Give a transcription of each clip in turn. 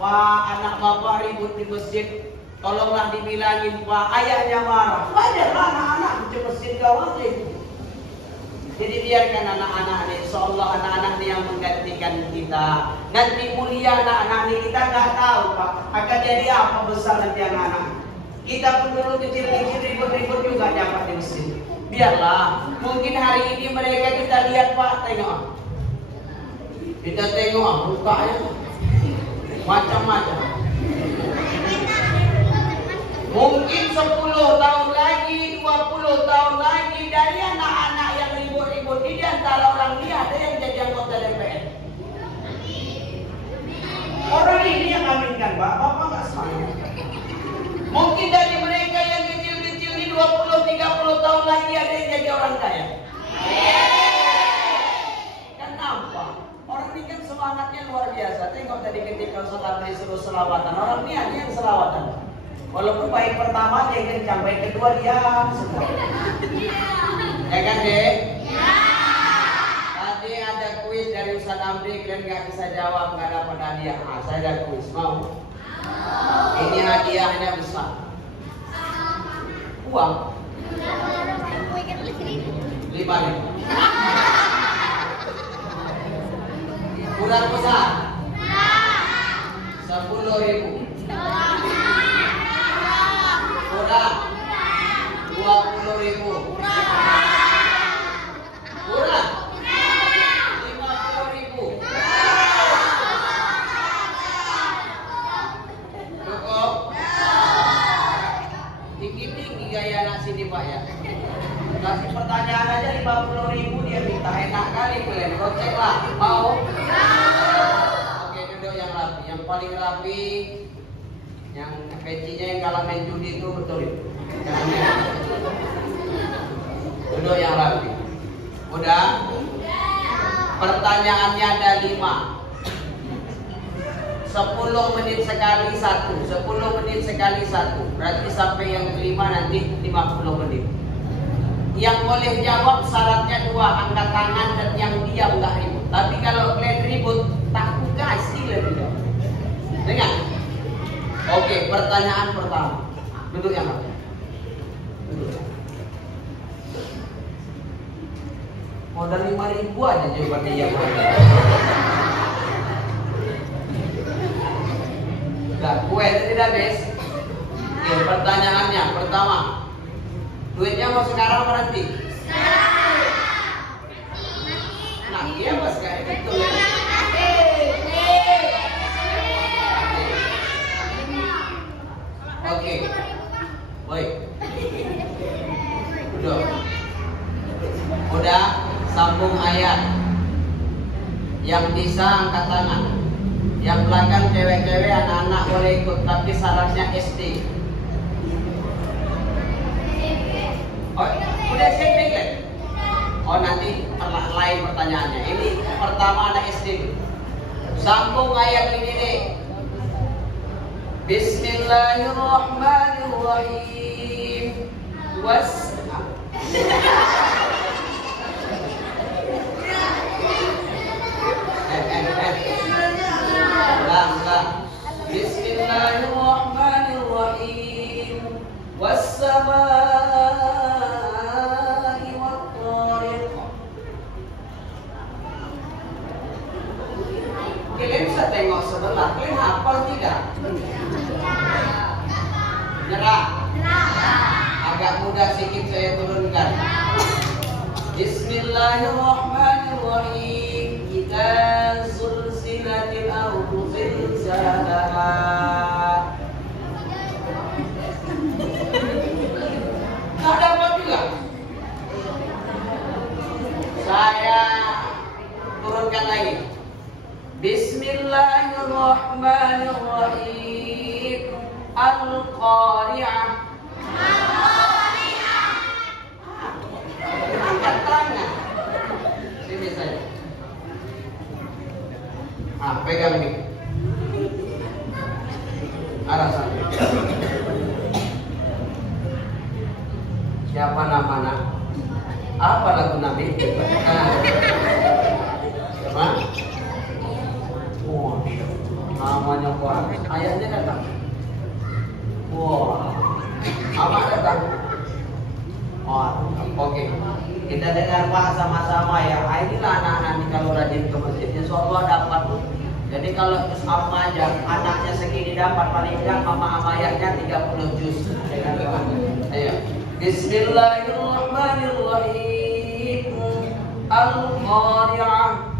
Pak, anak bapak ribut di masjid, tolonglah dibilangin Pak, ayahnya marah. Wajarlah anak-anak di masjid gawat itu. Jadi biarkan anak-anak ini, insya Allah anak-anak ini yang menggantikan kita. Nanti mulia anak-anak ini kita nggak tahu Pak, akan jadi apa besar nanti anak-anak. Kita pun dulu kecil-kecil ribut-ribut juga dapat di masjid. Biarlah, mungkin hari ini mereka kita lihat Pak, tengok. Kita tengok mukanya macam-macam. Mungkin 10 tahun lagi, 20 tahun lagi, dari anak-anak yang ribut-ribut di antara orang dia ada yang jadi anggota DPR. Orang ini yang aminkan Pak, Bapak nggak semangat. Mungkin dari mereka yang kecil-kecil di 20-30 tahun lagi ada yang jadi orang kaya. Kenapa? Orang ini kan semangatnya luar biasa. Tengok tadi ketika Ustaz Abdi suruh selawatan, orang ini ada yang selawatan. Walaupun baik pertama dia kencang, baik kedua dia semua. Ya kan Dek? Ya. Tadi ada kuis dari Ustaz Abdi, kalian nggak bisa jawab, nggak dapat hadiah. Ah, saya ada kuis, mau? Ini hadiahnya besar. Uang 5.000. Kurang besar 10.000. Kurang 20.000. Kurang 50.000. Cukup? Tinggi-tinggi gaya anak sini Pak ya. Kasih pertanyaan aja 50.000 dia minta, enak kali kalian. Gocek lah, mau? Oke, duduk yang rapi, yang paling rapi, yang pecinya yang kalah main judi itu betul itu. Duduk yang rapi. Udah? Pertanyaannya ada 5. 10 menit sekali 1, 10 menit sekali 1. Berarti sampai yang kelima nanti 50 menit. Yang boleh jawab syaratnya 2, angkat tangan dan yang diam nggak ribut. Tapi kalau kalian ribut, tak kasih lebih jawab. Dengar? Oke, pertanyaan pertama. Duduk yang rapi. Duduk. Modal 5.000 aja jawabannya yang Enggak, kue tidak habis. Oke, pertanyaannya pertama. Duitnya mau sekarang berhenti? Nah, dia mas kayak gitu ya. Oke, baik. Udah, sambung ayat. Yang bisa angkat tangan. Yang belakang cewek-cewek, anak-anak boleh ikut, tapi syaratnya SD. Oh, udah SMP kan? Oh, nanti lain pertanyaannya. Ini pertama anak SD. Sambung ayat ini deh. Bismillahirrahmanirrahim. Bismillahirrahmanirrahim. Was-samaa'i wat-thariq. Kalian bisa tengok sebelah, kalian hafal tidak? Nyerah? Agak mudah sedikit saya turunkan. Bismillahirrahmanirrahim. Idza zulzilatil ardu zilzalaha. Nggak dapat juga. Saya turunkan lagi. Bismillahirrahmanirrahim. Al-Qari'ah. Angkat tangan. Sini saya. Pegang nih. Arah sana. Siapa nama? Apa lagu Nabi? Siapa? Oh, namanya mamanya kuat, ayahnya datang. Wah, apa datang? Oh, oke. Kita dengar Pak sama-sama ya. Inilah anak-anak ini kalau rajin ke masjid, insya Allah dapat. Jadi kalau juz amma aja, anaknya segini dapat paling tidak mama ayahnya 30 juz. Ayo. Bismillahirrahmanirrahim. Al-Qari'ah.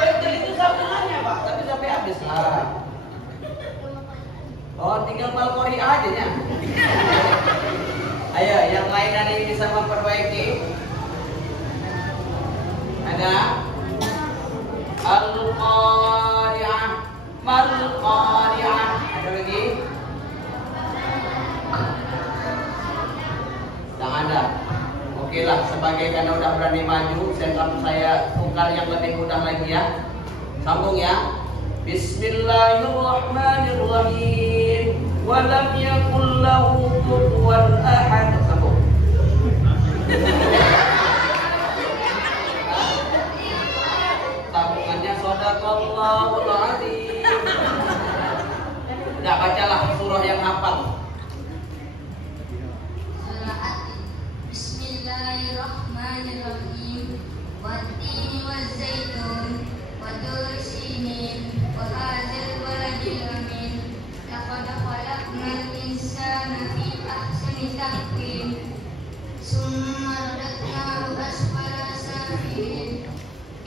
Betul itu sambungannya Pak, tapi sampai habis. Oh, tinggal Al-Qari'ah aja ya. Ayo, yang lain ada yang bisa memperbaiki? Ada? Al-Qari'ah, Mal-Qari'ah. Ada lagi? Tak ada. Oke lah, sebagai karena udah berani maju, saya tukar yang lebih mudah lagi ya. Sambung ya. Bismillahirrahmanirrahim. Wa lam yakul lahu kufuwan ahad. Sambung. Sambungannya shadaqallahul azim. Udah bacalah surah yang hafal. Bismillahirrahmanirrahim. Wat-tini waz-zaitun wa tur sinin wa hadzal baladil amin. Laqad khalaqnal insana fi ahsani taqwim. Summa radadnahu asfala safilin.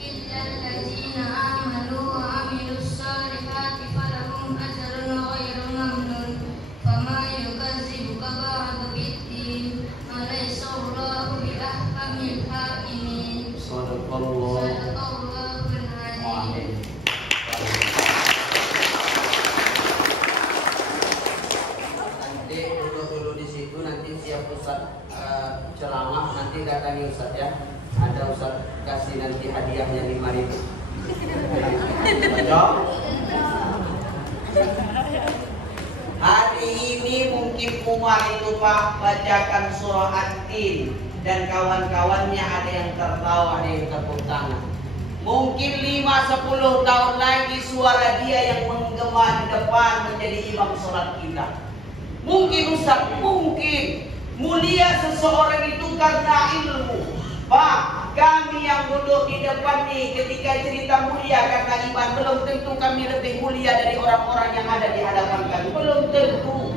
Illa allazina amanu wa amilus solihati falahum ajrun ghairu mamnun. Fama yukazzibuka ba'du bid-din. Alaysa Allahu biahkamil hakimin. Sadaqallahu Sadaqallahul azim. Nanti dulu di situ, nanti siap Ustaz ceramah, nanti datangi Ustaz ya. Ada Ustaz kasih nanti hadiahnya 5.000. Cocok? Hari ini mungkin Umar itu Pak bacakan surah At-Tin dan kawan-kawannya ada yang tertawa, ada yang tepuk tangan. Mungkin 5-10 tahun lagi suara dia yang menggema di depan menjadi imam sholat kita. Mungkin Ustaz, mungkin mulia seseorang itu karena ilmu. Pak, kami yang duduk di depan nih ketika cerita mulia karena iman, belum tentu kami lebih mulia dari orang-orang yang ada di hadapan kami. Belum tentu.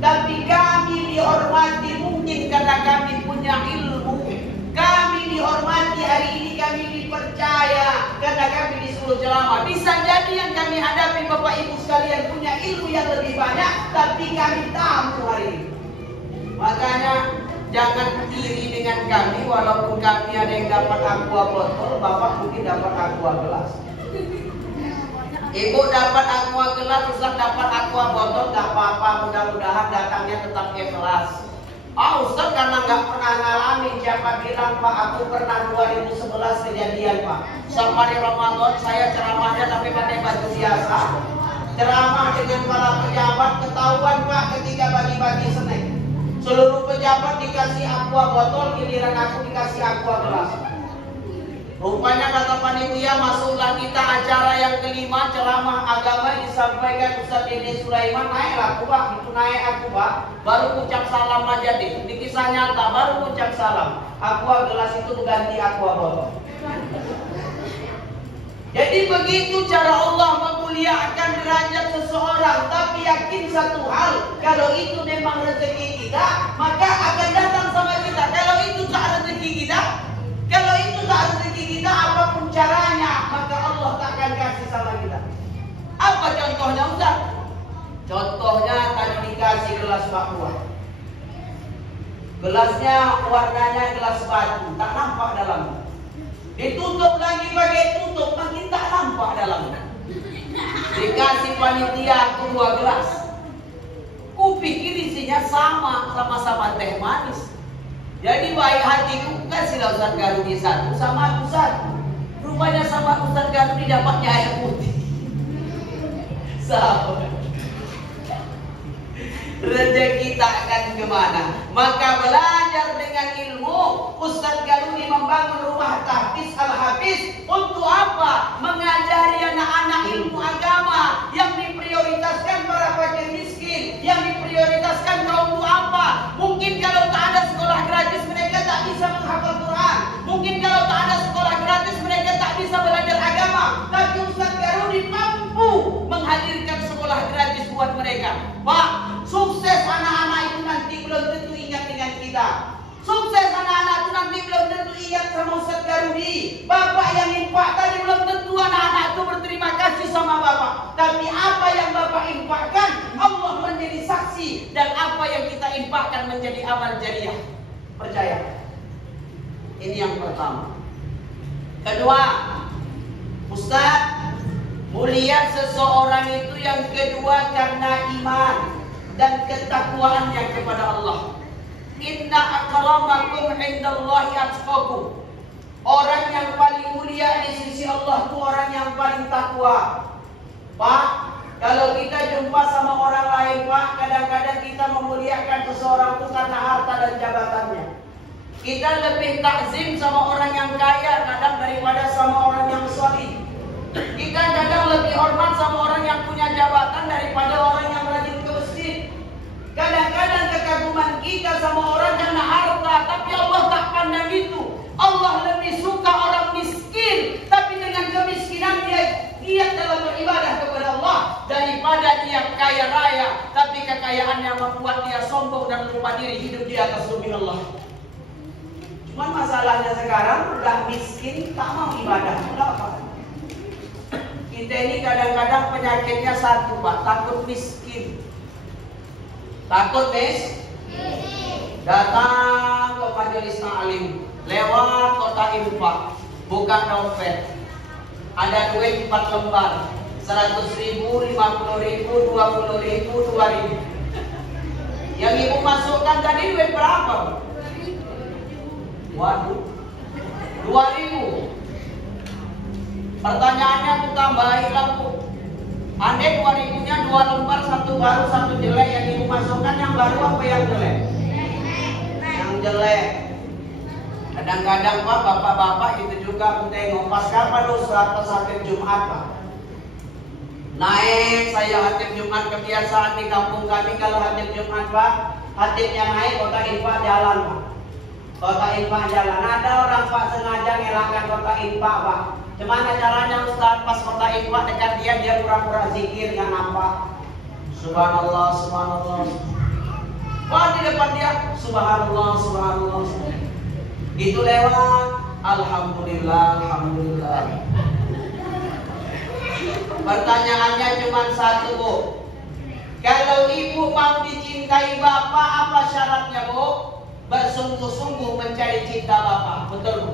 Tapi kami dihormati mungkin karena kami punya ilmu. Kami dihormati hari ini, kami dipercaya karena kami disuruh ceramah. Bisa jadi yang kami hadapi Bapak Ibu sekalian punya ilmu yang lebih banyak, tapi kami tamu hari ini. Makanya jangan iri dengan kami, walaupun kami ada yang dapat aqua botol, Bapak mungkin dapat aqua gelas. Ibu dapat aqua gelas, Ustaz dapat aqua botol, gak apa-apa, mudah-mudahan datangnya tetap ikhlas. Ustaz karena gak pernah ngalamin, siapa bilang Pak, aku pernah 2011 kejadian Pak. Sampai Ramadan saya ceramahnya tapi pakai baju biasa. Ceramah dengan para pejabat, ketahuan Pak ketika bagi-bagi Senin. Seluruh pejabat dikasih aqua botol, giliran aku dikasih aqua gelas. Rupanya kata panitia, masuklah kita acara yang kelima, ceramah agama disampaikan Ustaz Dede Sulaiman. Naiklah aku Pak, itu naik aku Pak. Baru ucap salam aja deh. Di kisah nyata baru ucap salam. Aqua gelas itu ganti aqua botol. Jadi begitu cara Allah memuliakan derajat seseorang. Tapi yakin satu hal, kalau itu memang rezeki kita, maka akan datang sama kita. Kalau itu tak rezeki kita, kalau itu tak rezeki kita, apapun caranya, maka Allah tak akan kasih sama kita. Apa contohnya Ustaz? Contohnya tadi dikasih gelas bakwan. Gelasnya warnanya gelas batu, tak nampak dalamnya. Ditutup lagi pakai tutup, makin tak nampak dalamnya. Dikasih panitia aku 2 gelas. Kupikir isinya sama-sama teh manis. Jadi baik hatiku, kasihlah Ustaz Garudi 1 sama aku 1. Rupanya sama Ustaz Garudi dapatnya air putih. Sama. rezeki tak akan kemana. Maka belajar dengan ilmu. Ustaz Garudi membangun rumah tahfiz Al-Hafiz untuk apa? Mengajari anak-anak ilmu agama yang diprioritaskan para fakir miskin, yang diprioritaskan kaum duafa. Mungkin kalau tak ada sekolah gratis mereka tak bisa menghafal Quran. Mungkin kalau tak ada sekolah gratis mereka tak bisa belajar agama. Tapi Ustaz Garudi mampu menghadirkan sekolah gratis buat mereka. Pak, sukses anak-anak itu nanti belum tentu ingat dengan kita. Sukses anak-anak itu nanti belum tentu ingat sama Ustaz Garudi. Bapak yang infak tadi belum tentu anak-anak itu berterima kasih sama Bapak. Tapi apa yang Bapak infakkan, Allah menjadi saksi. Dan apa yang kita infakkan menjadi amal jariah. Percaya. Ini yang pertama. Kedua, Ustaz, mulia seseorang itu yang kedua karena iman dan ketakwaannya kepada Allah. Inna akramakum indallahi atqakum. Orang yang paling mulia di sisi Allah itu orang yang paling takwa. Pak, kalau kita jumpa sama orang lain, Pak, kadang-kadang kita memuliakan seseorang itu karena harta dan jabatannya. Kita lebih takzim sama orang yang kaya kadang daripada sama orang yang salih. Kita kadang lebih hormat sama orang yang punya jabatan daripada orang yang rajin ke masjid. Kadang-kadang kekaguman kita sama orang karena harta, tapi Allah tak pandang itu. Allah lebih suka orang miskin, tapi dengan kemiskinan dia giat dalam beribadah kepada Allah daripada dia kaya raya, tapi kekayaannya membuat dia sombong dan lupa diri hidup di atas bumi Allah. Cuman masalahnya sekarang udah miskin tak mau ibadah. Kenapa? Kita ini kadang-kadang penyakitnya satu, Pak, takut miskin. Takut datang ke majelis ta'lim, lewat kota infak, buka dompet, ada duit 4 lembar, 100.000, 50.000, 20.000, 2.000. Yang ibu masukkan tadi duit berapa? Waduh, 2.000. Pertanyaannya aku tambahin lampu. Andai 2.000-nya 2 lembar, 1 baru 1 jelek. Yang ibu masukkan yang baru apa yang jelek? Yang jelek. Kadang-kadang Pak, bapak-bapak itu juga aku tengok pas kapan Ustaz sakit Jumat, Pak. Naik saya hatib Jumat, kebiasaan di kampung kami kalau hatib Jumat, Pak, hatibnya naik kota infak jalan, Pak. Kota infak jalan. Ada orang Pak sengaja ngelakkan kota infak, Pak. Gimana caranya Ustaz pas kota infak dekat dia pura-pura zikir nggak nampak. Subhanallah, subhanallah. Wah di depan dia subhanallah, subhanallah. Itu lewat alhamdulillah, alhamdulillah. Pertanyaannya cuma satu, Bu. Kalau ibu mau dicintai bapak, apa syaratnya, Bu? Bersungguh-sungguh mencari cinta bapak, betul, Bu?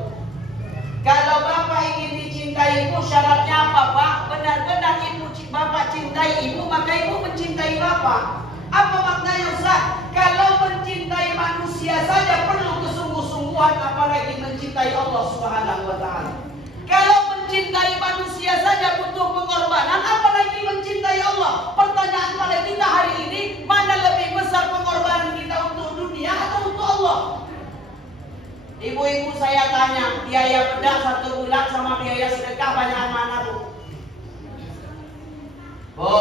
Kalau bapak ingin dicintai ibu, syaratnya apa, Pak? Benar-benar bapak cintai ibu, maka ibu mencintai bapak. Apa maknanya, Ustaz? Kalau mencintai manusia saja perlu kesungguh-sungguhan, apalagi mencintai Allah Subhanahu wa Ta'ala. Kalau mencintai manusia saja butuh pengorbanan, apalagi mencintai Allah. Pertanyaan pada kita hari ini, mana lebih besar pengorbanan kita untuk dunia atau untuk Allah? Ibu-ibu saya tanya, biaya bedak 1 bulan sama biaya sedekah banyak mana, Bu? Bu,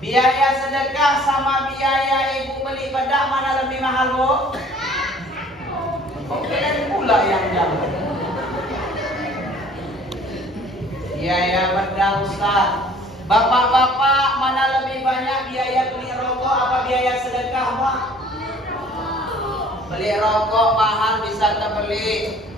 biaya sedekah sama biaya ibu beli bedak mana lebih mahal, Bu? Kok kalian pula yang jauh? Biaya bedak, Ustaz. Bapak-bapak mana lebih banyak biaya beli rokok apa biaya sedekah, Pak? Beli rokok mahal bisa terbeli.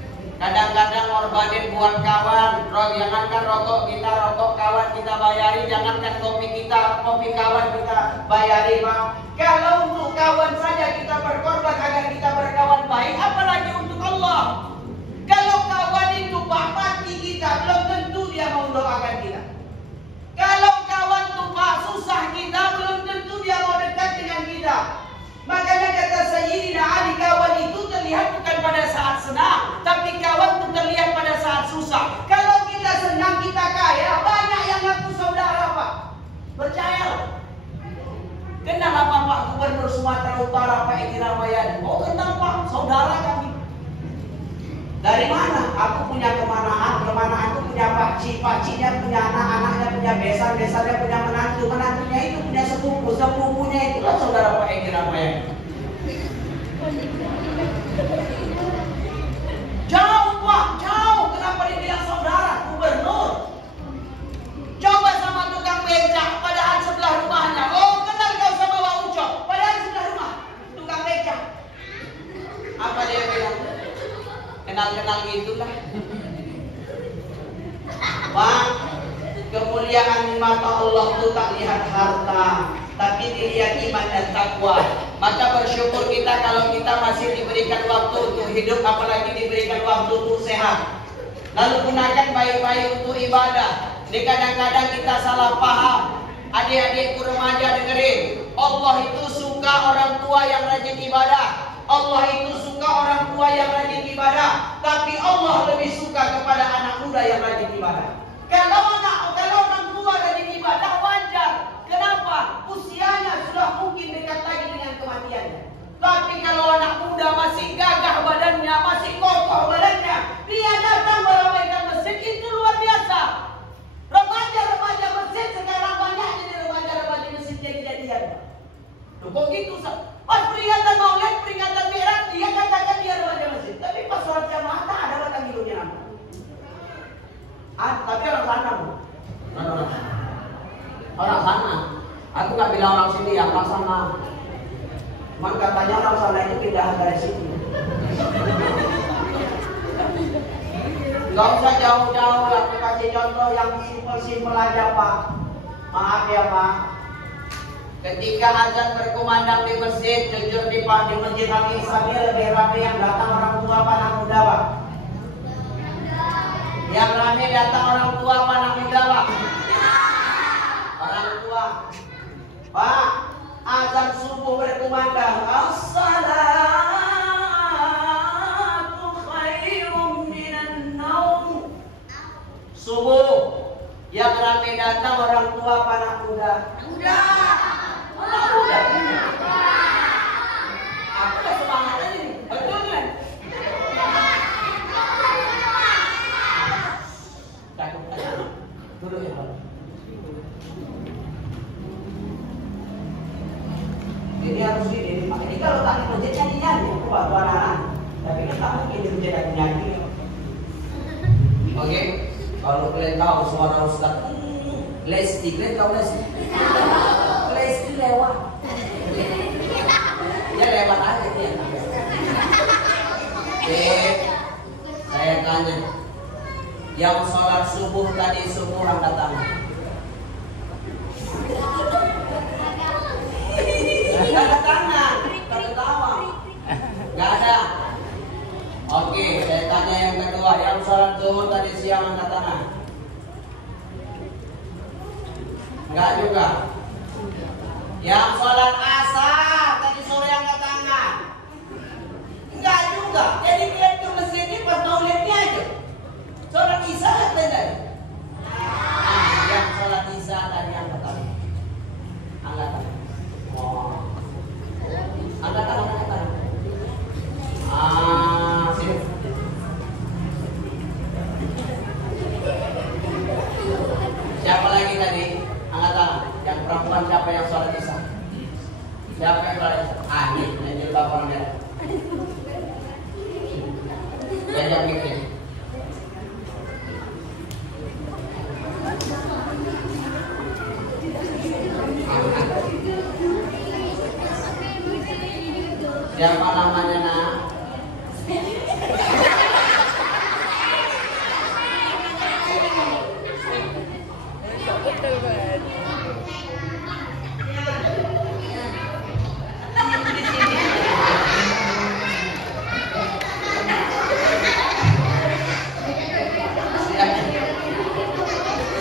Kadang-kadang ngorbanin buat kawan. Jangankan rokok kita, rokok kawan kita bayari. Jangankan kopi kita, kopi kawan kita bayari, Pak. Kalau untuk kawan saja kita berkorban agar kita berkawan baik, apalagi untuk Allah. Kalau kawan itu Pak mati kita, belum tentu dia mau doakan kita. Kalau kawan itu Pak susah kita, belum tentu dia mau dekat dengan kita. Makanya kata Sayyidina Ali, kawan itu terlihat bukan pada saat senang, tapi kawan itu terlihat pada saat susah. Kalau kita senang, kita kaya, banyak yang ngaku saudara, Pak. Percayalah. Kenal 80 Pak Gubernur Sumatera Utara, Pak Edi Rahmayadi. Oh kenal Pak, saudara kami. Dari mana? Aku punya kemanaan punya pakcik-pakciknya punya anak-anaknya, punya besan-besannya, punya menantunya itu punya sepupunya itulah saudara Pak Edi Rahmayadi. Jauh Pak, jauh. Kenapa dibilang saudara? Gubernur. Coba sama tukang becak, padahal sebelah rumahnya. Oh kenal kau sama Pak Ucok, padahal sebelah rumah tukang becak. Apa dia bilang? Kenal-kenal gitulah. Pak, kemuliaan di mata Allah itu tak lihat harta, tapi dilihat iman dan takwa. Maka bersyukur kita kalau kita masih diberikan waktu untuk hidup, apalagi diberikan waktu untuk sehat. Lalu gunakan baik-baik untuk ibadah. Ini kadang-kadang kita salah paham. Adik-adikku remaja dengerin, Allah itu suka orang tua yang rajin ibadah. Allah itu suka orang tua yang rajin ibadah, tapi Allah lebih suka kepada anak muda yang rajin ibadah. Kalau orang tua rajin ibadah wajar. Kenapa? Usianya sudah mungkin dekat lagi dengan kematiannya. Tapi kalau anak muda masih gagah badannya, masih kokoh badannya, dia datang meramaikan masjid, itu luar biasa. Remaja-remaja masjid sekarang banyak jadi remaja-remaja masjid jadi-jadian. Kok gitu? Pas peringatan Maulid, peringatan Mi'raj, dia katakan dia remaja masjid. Tapi pas sholat jamaah tak ada batang hidungnya nampak. Tapi orang sana, Bu. Orang sana. Aku nggak bilang orang sini ya, orang sana. Cuman katanya orang sana itu pindahan dari sini. Gak usah jauh-jauh, aku kasih contoh yang simpel-simpel aja Pak. Maaf ya Pak. Ketika azan berkumandang di masjid, jujur di masjid Habib Sabi lebih ramai yang datang orang tua apa anak muda Pak? Yang ramai datang orang tua apa anak muda Pak? Orang tua. Pak, azan subuh berkumandang, as-salatu khairum minan naum. Subuh. Yang ramai datang orang tua apa anak muda? Muda. Anak muda. Aku udah semangat aja nih. Betul kan? Takut aja. Duduk ya Pak. Jadi harus ini. Ini kalau tak diprojek nyanyi-nyanyi. Buat anak-anak. Tapi kan tak mungkin diprojek aku nyanyi. Oke. Kalau kalian tahu suara Ustaz Lesti, kalian tahu Lesti? Lesti lewat. Dia lewat aja dia. Saya tanya, yang sholat subuh tadi subuh angkat tangan. Gak ada tangan, tak ketawa. Gak ada. Oke, saya tanya yang kedua, yang sholat zuhur tadi siang angkat tangan. Enggak juga. Yang sholat asar tadi sore angkat tangan. Enggak juga. Jadi kalian ke masjid ini pas maulidnya aja. Sholat isya tadi. Yang sholat isya tadi angkat tangan. Angkat tangan. Oh. Angkat tangan, angkat tangan. Sini. Siapa lagi tadi? Angkat tangan. Yang perempuan siapa yang sholat isya? Siapa yang sholat isya? Ini jilbab orang dia. Jajak mikir. Siapa namanya nak?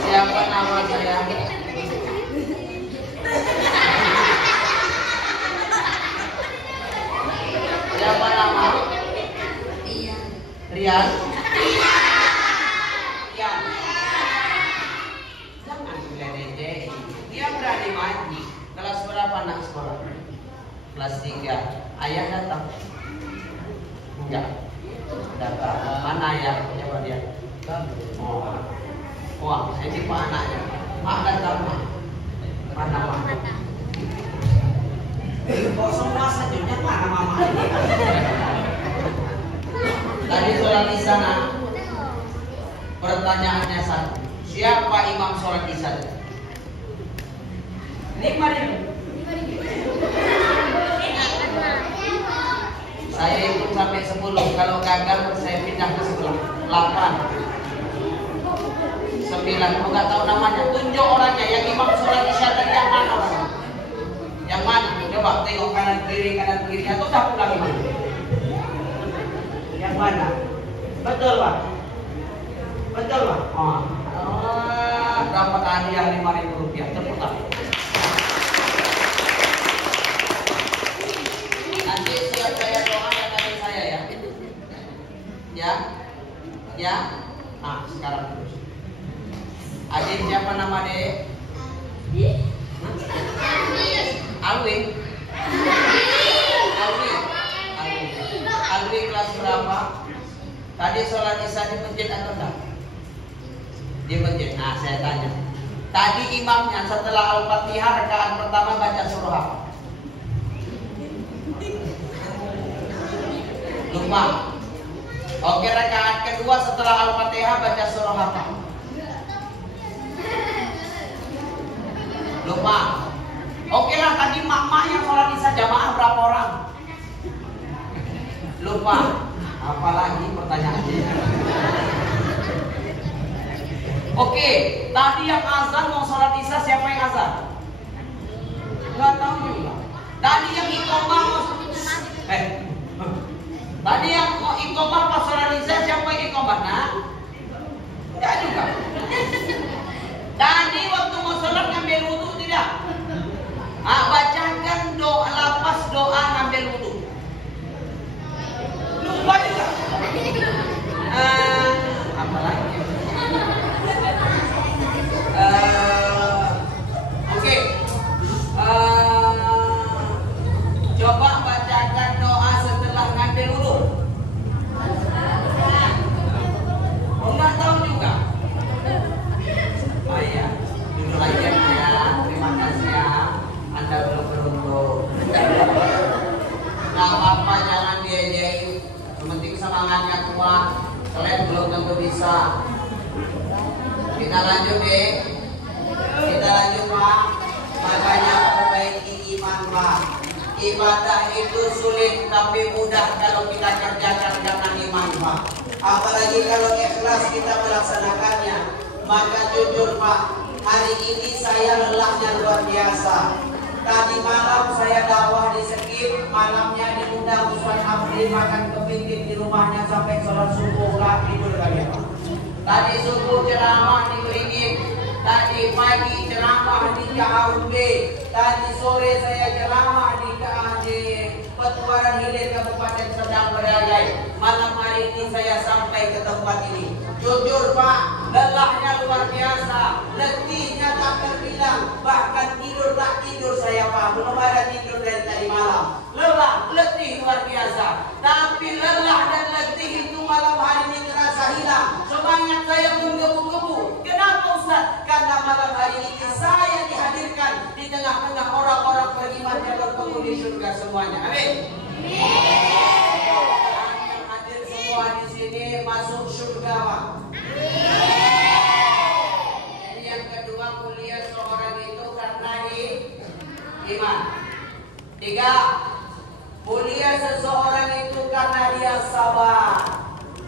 Siapa nama saya? Siapa nama? Rian. Ya. Jangan diledek. Dia berani maju. Kelas berapa anak sekolah? kelas 3. Ayah datang? Enggak. Datang. Mana ayah? Coba dia. Oh. Wah, ini Pak anaknya. Mak datang. Mana Mak? Kok semua senyumnya mana Mama? Tadi sholat di sana. Pertanyaannya satu. Siapa imam sholat isya? 5.000. Saya ikut sampai 10. Kalau gagal saya pindah ke sebelah 8, 9. Kalau nggak tahu namanya, tunjuk orangnya. Yang imam sholat isya tadi yang mana orangnya? Yang mana? Coba tengok kanan kiri atau udah pulang imam? Yang mana? Betul Pak? Betul Pak? Oh. Dapat hadiah Rp5.000. Tepuk tangan. Nanti siap saya doa yang dari saya ya. Ya. Nah, sekarang terus. Adik siapa nama dek? Alwi. Alwi kelas berapa? Tadi sholat isya di masjid atau enggak? Di masjid. Nah, saya tanya. Tadi imamnya setelah Al-Fatihah rakaat pertama baca surah apa? Lupa. Oke, rakaat kedua setelah Al-Fatihah baca surah apa? Lupa. Oke lah, tadi mak-mak yang sholat isya jamaah berapa orang? Lupa. Apalagi pertanyaannya? Oke, tadi yang azan mau sholat isya siapa yang azan? Nggak tahu juga. Tadi yang iqamah tadi yang mau iqamah pas sholat isya siapa yang iqamah? Nah, nggak juga. Tadi waktu mau sholat ngambil wudhu tidak? Bacakan doa, lapas doa ngambil wudhu. Lupa juga. Apa lagi? Oke. Coba bacakan doa setelah ngambil wudhu. Enggak tahu juga. Oh iya, dulu lagi ya. Terima kasih ya. Anda belum beruntung. Nggak apa-apa, jangan diajain. Yang penting semangatnya kuat. Kalian belum tentu bisa. Kita lanjut deh. Kita lanjut Pak. Makanya perbaiki iman Pak. Ibadah itu sulit tapi mudah kalau kita kerjakan karena iman Pak. Apalagi kalau ikhlas kita melaksanakannya. Maka jujur Pak, hari ini saya lelahnya luar biasa. Tadi malam saya dakwah di Sekip, malamnya diundang Ustaz Afri makan kepiting di rumahnya sampai sholat subuh, nggak tidur lagi Pak. Tadi subuh ceramah di Beringin, tadi pagi ceramah di KAUB, tadi sore saya ceramah di Petuaran Hilir Kabupaten Serdang Bedagai. Malam hari ini saya sampai ke tempat ini. Jujur Pak, lelahnya luar biasa, letihnya tak terbilang, bahkan tidur tak tidur saya Pak, belum ada tidur dari tadi malam. Lelah, letih luar biasa. Tapi lelah dan letih itu malam hari ini terasa hilang. Semangat saya menggebu-gebu. Kenapa Ustaz? Karena malam hari ini saya dihadirkan di tengah-tengah orang-orang beriman yang berpenghuni surga semuanya. Amin. Yang hadir semua di sini masuk surga Pak. Jadi yang kedua, mulia seorang itu karena iman. 3, mulia seseorang itu karena dia sabar.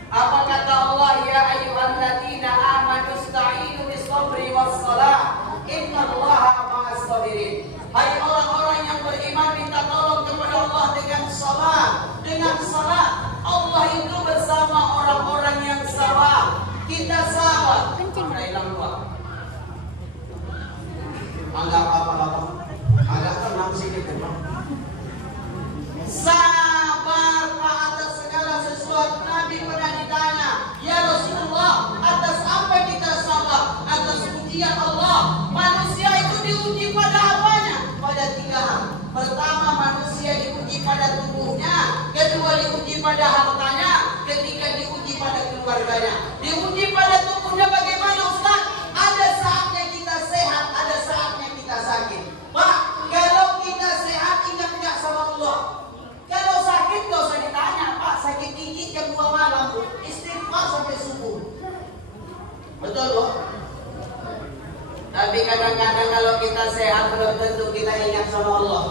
Apa kata Allah? Ya ayyuhalladzina amanu ista'inu bis-sabri was-salah. Innallaha ma'as sabirin. Hai orang-orang yang beriman, minta tolong kepada Allah dengan sabar, dengan salat. Allah itu bersama orang-orang yang sabar. Kita sabar. Mana hilang dua? Anggap apa-apa. Agak tenang sedikit Pak. Sabar Pak atas segala sesuatu. Nabi pernah ditanya, ya Rasulullah, atas apa kita sabar? Atas ujian Allah. Manusia itu diuji pada apanya? Pada 3 hal. Pertama, manusia diuji pada tubuhnya, kedua diuji pada hartanya, ketiga diuji pada keluarganya. Diuji pada tubuhnya bagaimana Ustaz? Ada saatnya kita sehat, ada saatnya kita sakit. Pak, kalau kita sehat ingat nggak sama Allah? Kalau sakit gak usah ditanya, Pak, sakit gigi jam 2 malam, istighfar sampai subuh. Betul, Bu? Tapi kadang-kadang kalau kita sehat belum tentu kita ingat sama Allah.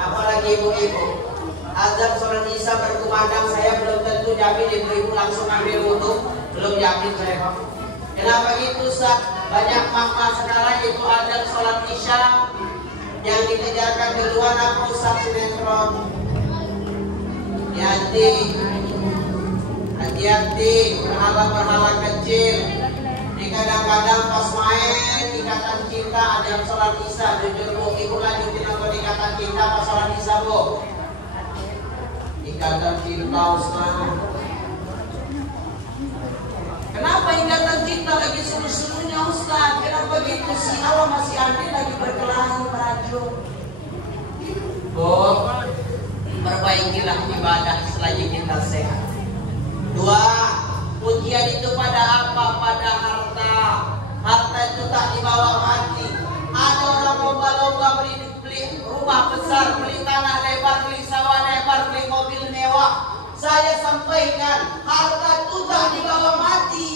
Apalagi ibu-ibu. Azan sholat isya berkumandang, saya belum tentu jamin ibu-ibu langsung ambil wudu. Belum yakin saya, Pak. Kenapa gitu, Ustaz? Banyak makna sekarang itu azan sholat isya yang dikejarkan duluan apa Ustaz sinetron. Hati-hati, berhala-berhala kecil. Di kadang-kadang pas main ikatan cinta ada yang sholat isya. Jujur Bu, ibu lanjutin apa ikatan cinta pas sholat isya, Bu? Ikatan cinta Ustaz. Kenapa ikatan cinta lagi seru-serunya Ustaz? Kenapa gitu sih? Allah masih ada lagi berkelahi merajuk. Bu, perbaikilah ibadah selagi kita sehat. 2, ujian itu pada apa? Pada harta. Harta itu tak dibawa mati. Ada orang lomba-lomba beli rumah besar, beli tanah lebar, beli sawah lebar, beli mobil mewah. Saya sampaikan, harta itu tak dibawa mati.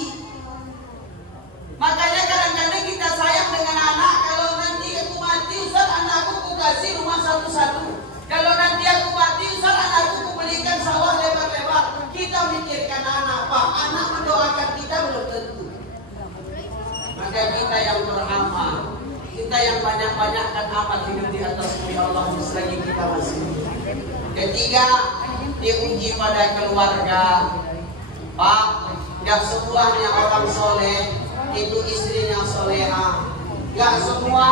Makanya kadang-kadang kita sayang dengan anak. Kalau nanti aku mati, Ustaz, anakku ku kasih rumah satu-satu. Kalau nanti aku mati, Ustaz, anakku ku belikan sawah lebar-lebar. Kita mikirkan anak, Pak. Anak mendoakan kita belum tentu. Maka kita yang beramal, kita yang banyak-banyakkan amal hidup di atas bumi Allah selagi kita masih hidup. Ketiga, diuji pada keluarga. Pak, gak semuanya orang soleh itu istrinya soleha. Gak semua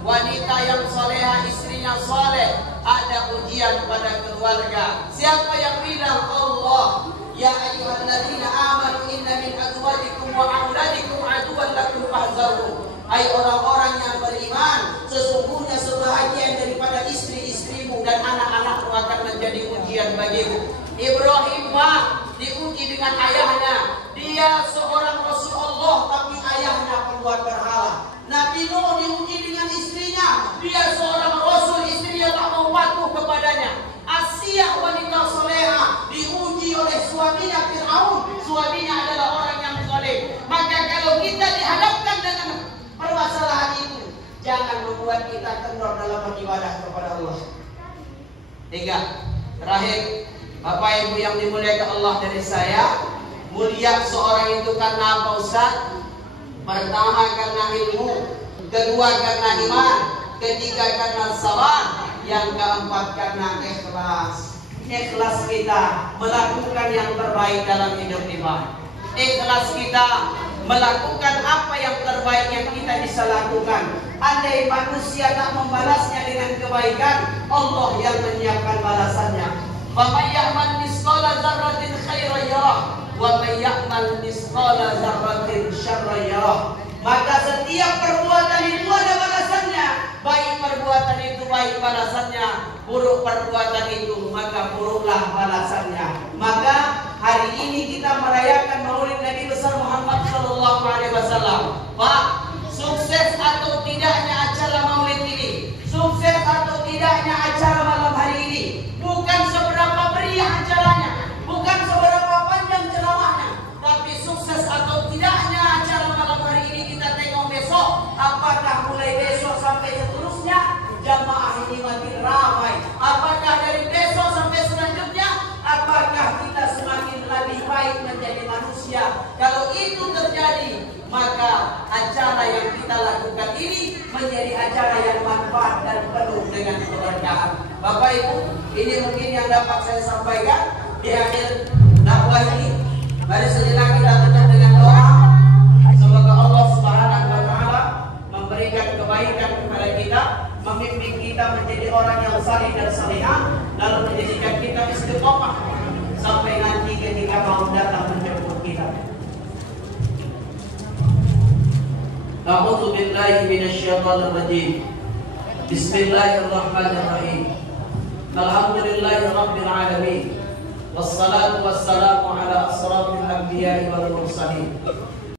wanita yang soleha istrinya soleh. Ada ujian pada keluarga. Siapa yang bilang? Allah. Ya ayyuhalladzina amanu inna min azwajikum wa auladikum aduwwan lakum fahzaru. Hai orang-orang yang beriman, sesungguhnya sebahagian daripada istri-istrimu dan anak-anakmu akan menjadi ujian bagimu. Ibrahim diuji dengan ayahnya. Dia seorang Rasulullah tapi ayahnya pembuat berhala. Nabi Nuh diuji dengan istrinya. Dia seorang Rasul, istrinya tak mau patuh kepadanya. Asia wanita soleha diuji oleh suaminya Fir'aun. Suaminya adalah orang yang soleh. Maka kalau kita dihadapkan dengan permasalahan itu, jangan membuat kita kendor dalam beribadah kepada Allah. 3, terakhir, Bapak Ibu yang dimuliakan Allah dari saya, mulia seorang itu karena apa Ustaz? Pertama karena ilmu, kedua karena iman, ketiga karena sabar, yang keempat karena ikhlas. Ikhlas kita melakukan yang terbaik dalam hidup kita. Ikhlas kita melakukan apa yang terbaik yang kita bisa lakukan. Andai manusia tak membalasnya dengan kebaikan, Allah yang menyiapkan balasannya. Wa may ya'mal misqala dzarratin khairan yarah wa may ya'mal misqala dzarratin syarran yarah. Maka setiap perbuatan itu ada balasannya. Baik perbuatan itu baik balasannya, buruk perbuatan itu maka buruklah balasannya. Maka hari ini kita merayakan Maulid Nabi besar Muhammad sallallahu alaihi wasallam. Pak, sukses atau tidaknya acara Maulid ini, sukses atau tidaknya acara malam hari ini, bukan seberapa meriah acaranya, bukan seberapa panjang ceramahnya, tapi sukses atau tidaknya acara malam hari ini kita tengok besok. Apakah mulai besok sampai seterusnya jamaah ini makin ramai? Apakah dari besok sampai selanjutnya? Apakah kita semakin lebih baik menjadi manusia? Kalau itu terjadi, maka acara yang kita lakukan ini menjadi acara yang manfaat dan penuh dengan keberkahan. Bapak Ibu, ini mungkin yang dapat saya sampaikan di akhir dakwah ini. Mari sejenak kita tutup dengan doa. Semoga Allah Subhanahu wa taala memberikan kebaikan kepada kita, memimpin kita menjadi orang yang salih dan salihah, lalu menjadikan kita istiqomah sampai nanti ketika maut datang menjemput kita. A'udzu billahi minasy syaithanir rajim. Bismillahirrahmanirrahim. Alhamdulillahi Rabbil Alamin. Wassalatu wassalamu ala asrafil anbiya'i wal mursalin